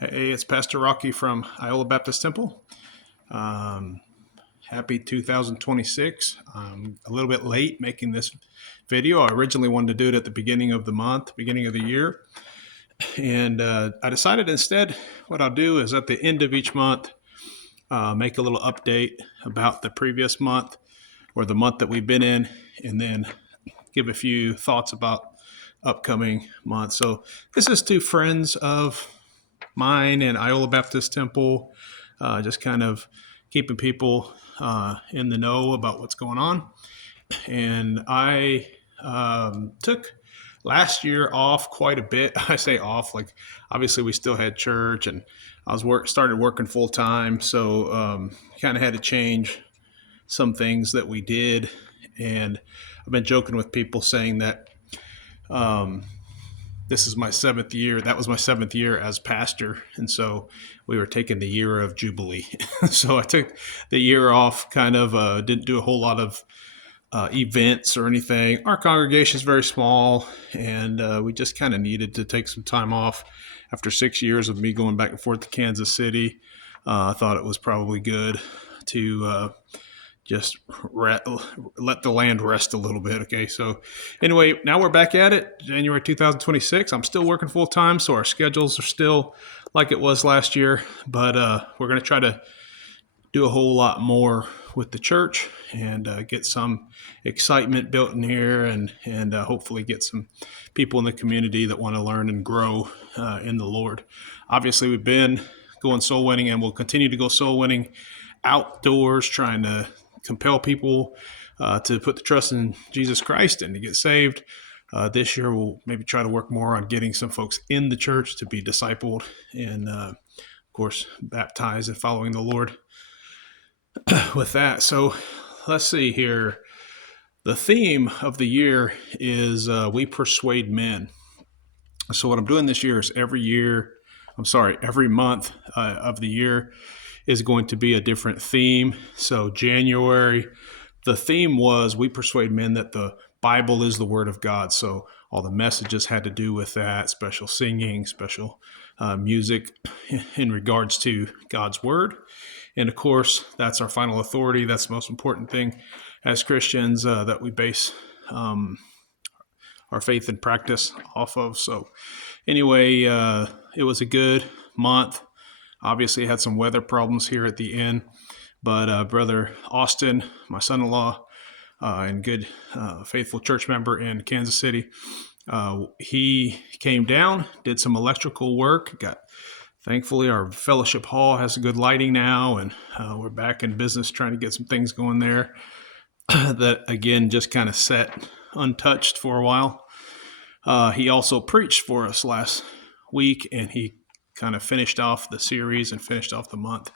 Hey, it's Pastor Rocky from Iola Baptist Temple. Um, Happy 2026. I'm a little bit late making this video. I originally wanted to do it at the beginning of the month, beginning of the year. And I decided instead what I'll do is at the end of each month, make a little update about the previous month or the month that we've been in, and then give a few thoughts about upcoming months. So this is two friends of mine and Iola Baptist Temple, just kind of keeping people in the know about what's going on. And I took last year off quite a bit. I say off, like obviously we still had church, and I was started working full time, so kind of had to change some things that we did. And I've been joking with people saying that um, this is my seventh year. That was my seventh year as pastor. And so we were taking the year of Jubilee. So I took the year off, kind of didn't do a whole lot of events or anything. Our congregation is very small, and we just kind of needed to take some time off after 6 years of me going back and forth to Kansas City. I thought it was probably good to just let the land rest a little bit. Okay, so anyway, now we're back at it, January 2026. I'm still working full time, so our schedules are still like it was last year, but we're going to try to do a whole lot more with the church and get some excitement built in here, and hopefully get some people in the community that want to learn and grow in the Lord. Obviously, we've been going soul winning, and we'll continue to go soul winning outdoors, trying to compel people to put the trust in Jesus Christ and to get saved. This year, we'll maybe try to work more on getting some folks in the church to be discipled and, of course, baptized and following the Lord with that. So let's see here. The theme of the year is We Persuade Men. So what I'm doing this year is every month of the year is going to be a different theme. So January, the theme was We Persuade Men that the Bible is the Word of God. So all the messages had to do with that, special singing, special music in regards to God's Word. And of course, that's our final authority. That's the most important thing as Christians that we base our faith and practice off of. So anyway, it was a good month. Obviously, had some weather problems here at the end, but Brother Austin, my son-in-law, and good faithful church member in Kansas City, he came down, did some electrical work. Thankfully, our fellowship hall has good lighting now, and we're back in business trying to get some things going there that, again, just kind of sat untouched for a while. He also preached for us last week, and he kind of finished off the series and finished off the month.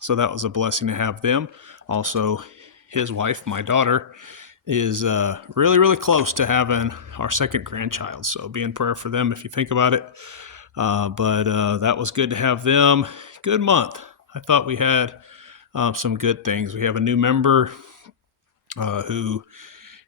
So that was a blessing to have them. Also, his wife, my daughter, is really, really close to having our second grandchild. So be in prayer for them if you think about it. But that was good to have them. Good month. I thought we had some good things. We have a new member who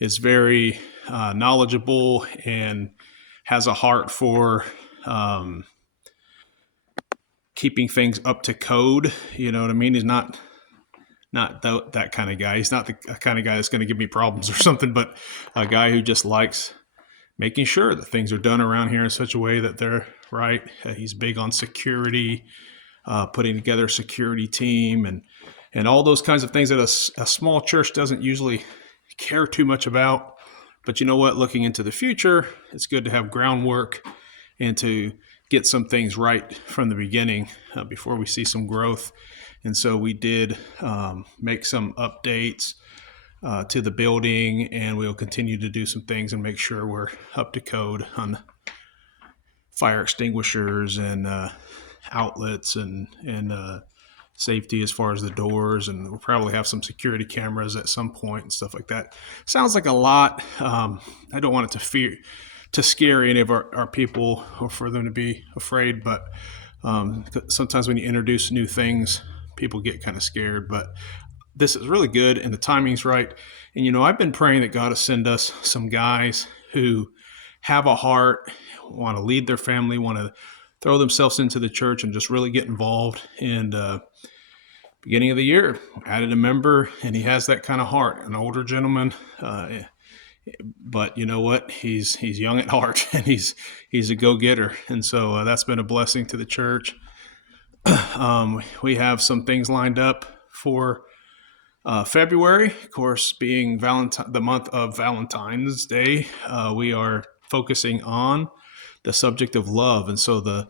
is very knowledgeable and has a heart for keeping things up to code. You know what I mean? He's not that kind of guy. He's not the kind of guy that's going to give me problems or something, but a guy who just likes making sure that things are done around here in such a way that they're right. He's big on security, putting together a security team, and all those kinds of things that a small church doesn't usually care too much about. But you know what? Looking into the future, it's good to have groundwork and to get some things right from the beginning before we see some growth. And so we did make some updates to the building, and we'll continue to do some things and make sure we're up to code on fire extinguishers and outlets and safety as far as the doors, and we'll probably have some security cameras at some point and stuff like that. Sounds like a lot. I don't want it to scare any of our people or for them to be afraid, but sometimes when you introduce new things, people get kind of scared. But this is really good, and the timing's right. And I've been praying that God will send us some guys who have a heart, want to lead their family, want to throw themselves into the church and just really get involved. And beginning of the year, added a member, and he has that kind of heart, an older gentleman. But you know what? He's young at heart, and he's a go-getter. And so that's been a blessing to the church. We have some things lined up for February, of course, being the month of Valentine's Day. We are focusing on the subject of love. And so the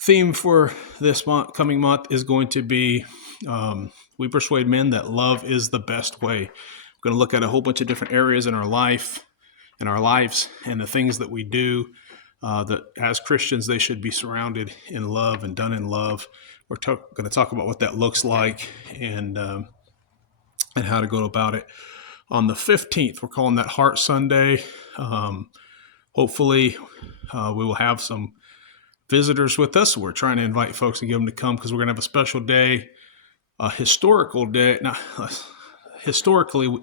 theme for this coming month is going to be we persuade men that love is the best way. We're going to look at a whole bunch of different areas in our lives, and the things that we do that as Christians they should be surrounded in love and done in love. We're going to talk about what that looks like and how to go about it. On the 15th, we're calling that Heart Sunday. Hopefully, we will have some visitors with us. We're trying to invite folks and get them to come because we're going to have a special day, a historical day. Now, historically,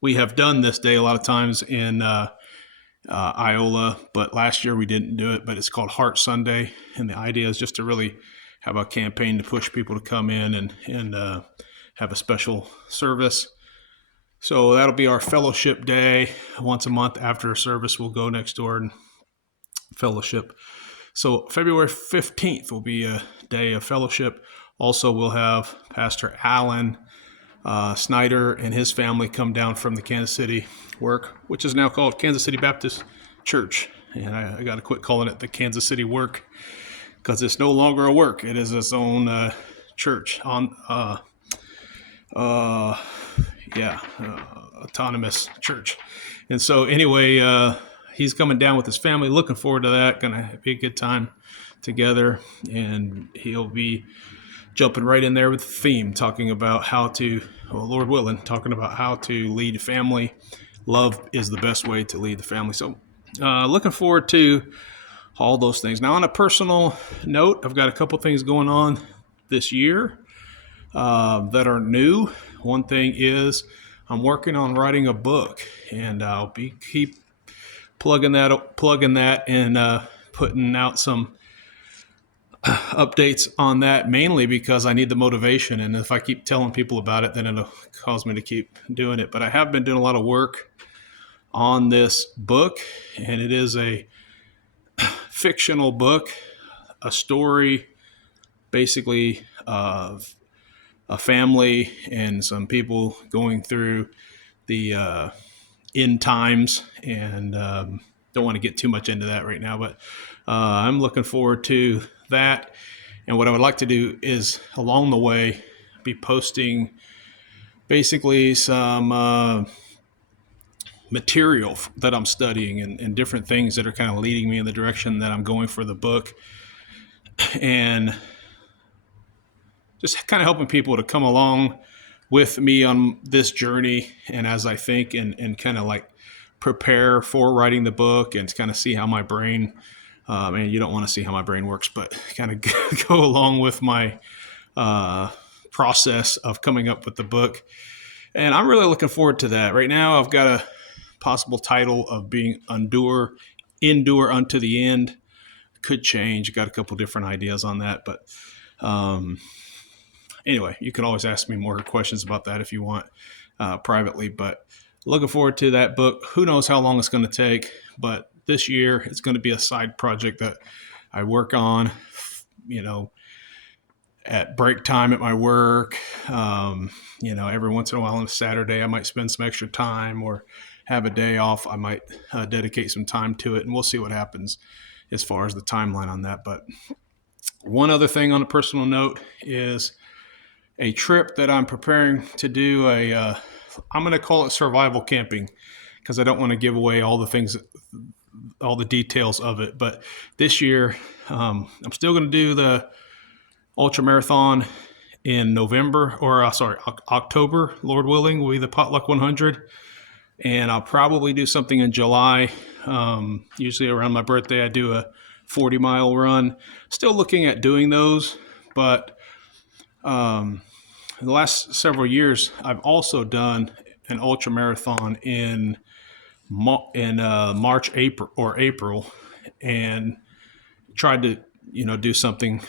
we have done this day a lot of times in Iola, but last year we didn't do it. But it's called Heart Sunday, and the idea is just to really have a campaign to push people to come in and have a special service. So that'll be our fellowship day. Once a month after service, we'll go next door and fellowship. So February 15th will be a day of fellowship. Also, we'll have Pastor Alan Snyder and his family come down from the Kansas City Work, which is now called Kansas City Baptist Church. And I got to quit calling it the Kansas City Work because it's no longer a work. It is its own church on autonomous church. And so anyway, he's coming down with his family. Looking forward to that. Going to be a good time together. And he'll be jumping right in there with the theme, talking about how to, Lord willing, talking about how to lead a family. Love is the best way to lead the family. So looking forward to all those things. Now, on a personal note, I've got a couple things going on this year that are new. One thing is I'm working on writing a book, and I'll keep plugging that and putting out some updates on that, mainly because I need the motivation. And if I keep telling people about it, then it'll cause me to keep doing it. But I have been doing a lot of work on this book, and it is a fictional book, a story basically of a family and some people going through the end times, and don't want to get too much into that right now, but I'm looking forward to that. And what I would like to do is along the way be posting basically some material that I'm studying and different things that are kind of leading me in the direction that I'm going for the book, and just kind of helping people to come along with me on this journey. And as I think and kind of like prepare for writing the book and kind of see how my brain, and you don't want to see how my brain works, but kind of go along with my process of coming up with the book. And I'm really looking forward to that. Right now, I've got a possible title of being endure unto the end. Could change. Got a couple different ideas on that, but anyway, you can always ask me more questions about that if you want privately. But looking forward to that book. Who knows how long it's going to take, but this year it's going to be a side project that I work on, at break time at my work. Every once in a while on a Saturday, I might spend some extra time or have a day off. I might dedicate some time to it, and we'll see what happens as far as the timeline on that. But one other thing on a personal note is a trip that I'm preparing to do. I'm going to call it survival camping because I don't want to give away all the details of it. But this year, I'm still going to do the ultra marathon in October, Lord willing, will be the Potluck 100. And I'll probably do something in July. Usually around my birthday, I do a 40-mile run. Still looking at doing those, but the last several years, I've also done an ultra marathon in March, April, and tried to do something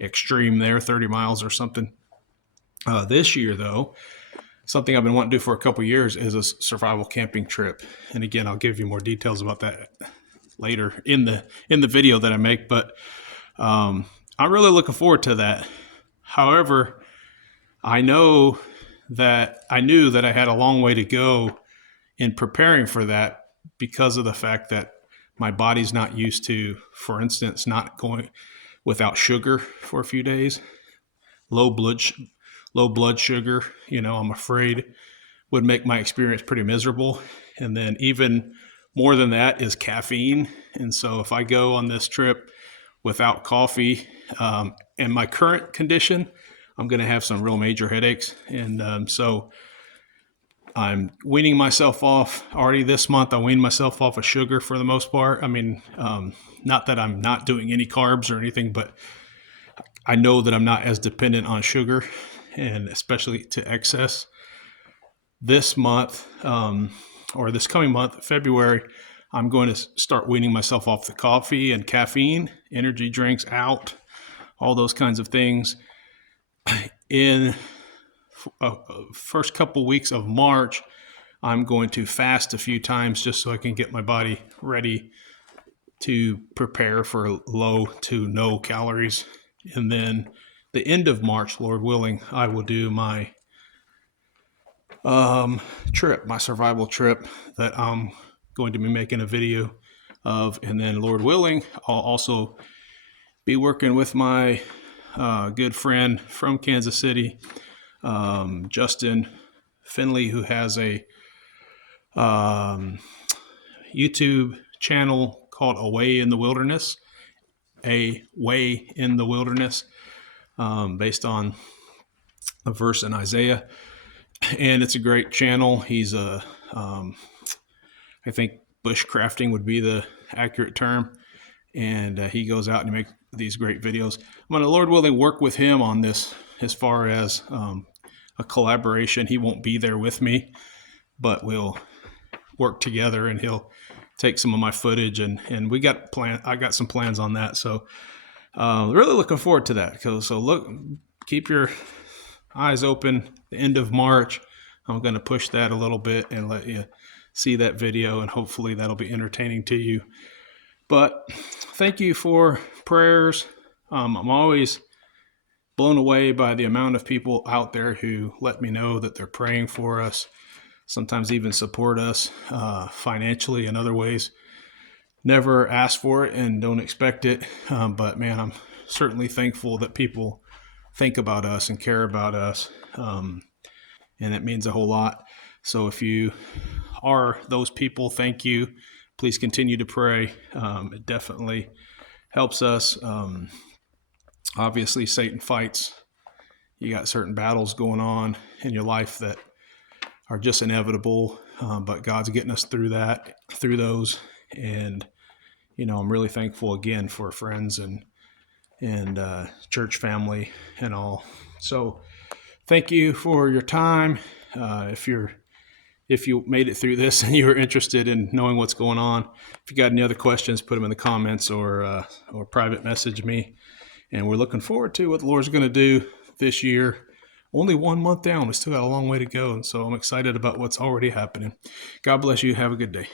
extreme there, 30 miles or something. This year, though, something I've been wanting to do for a couple years is a survival camping trip. And again, I'll give you more details about that later in the video that I make. But I'm really looking forward to that. However, I knew that I had a long way to go in preparing for that because of the fact that my body's not used to, for instance, not going without sugar for a few days. Low blood sugar, I'm afraid would make my experience pretty miserable. And then even more than that is caffeine. And so if I go on this trip without coffee, and my current condition, I'm going to have some real major headaches. And so I'm weaning myself off already this month. I weaned myself off of sugar for the most part. I mean, not that I'm not doing any carbs or anything, but I know that I'm not as dependent on sugar, and especially to excess. This month, or this coming month, February, I'm going to start weaning myself off the coffee and caffeine, energy drinks out, all those kinds of things. In first couple weeks of March, I'm going to fast a few times just so I can get my body ready to prepare for low to no calories. And then the end of March, Lord willing, I will do my trip, my survival trip that I'm going to be making a video of. And then Lord willing, I'll also be working with my good friend from Kansas City, Justin Finley, who has a YouTube channel called A Way in the Wilderness, based on a verse in Isaiah. And it's a great channel. He's I think bushcrafting would be the accurate term. And he goes out and makes these great videos. I'm going to, Lord willing, work with him on this as far as a collaboration. He won't be there with me, but we'll work together, and he'll take some of my footage, and I got some plans on that. So really looking forward to that. Keep your eyes open. The end of March, I'm going to push that a little bit and let you see that video, and hopefully that'll be entertaining to you. But thank you for prayers. I'm always blown away by the amount of people out there who let me know that they're praying for us, sometimes even support us financially in other ways. Never ask for it and don't expect it. But man, I'm certainly thankful that people think about us and care about us. And it means a whole lot. So if you are those people, thank you. Please continue to pray. It definitely helps us. Obviously, Satan fights. You got certain battles going on in your life that are just inevitable, but God's getting us through those. And, I'm really thankful again for friends and church family and all. So thank you for your time. If you made it through this and you're interested in knowing what's going on, if you got any other questions, put them in the comments or private message me. And we're looking forward to what the Lord's going to do this year. Only 1 month down. We still got a long way to go. And so I'm excited about what's already happening. God bless you. Have a good day.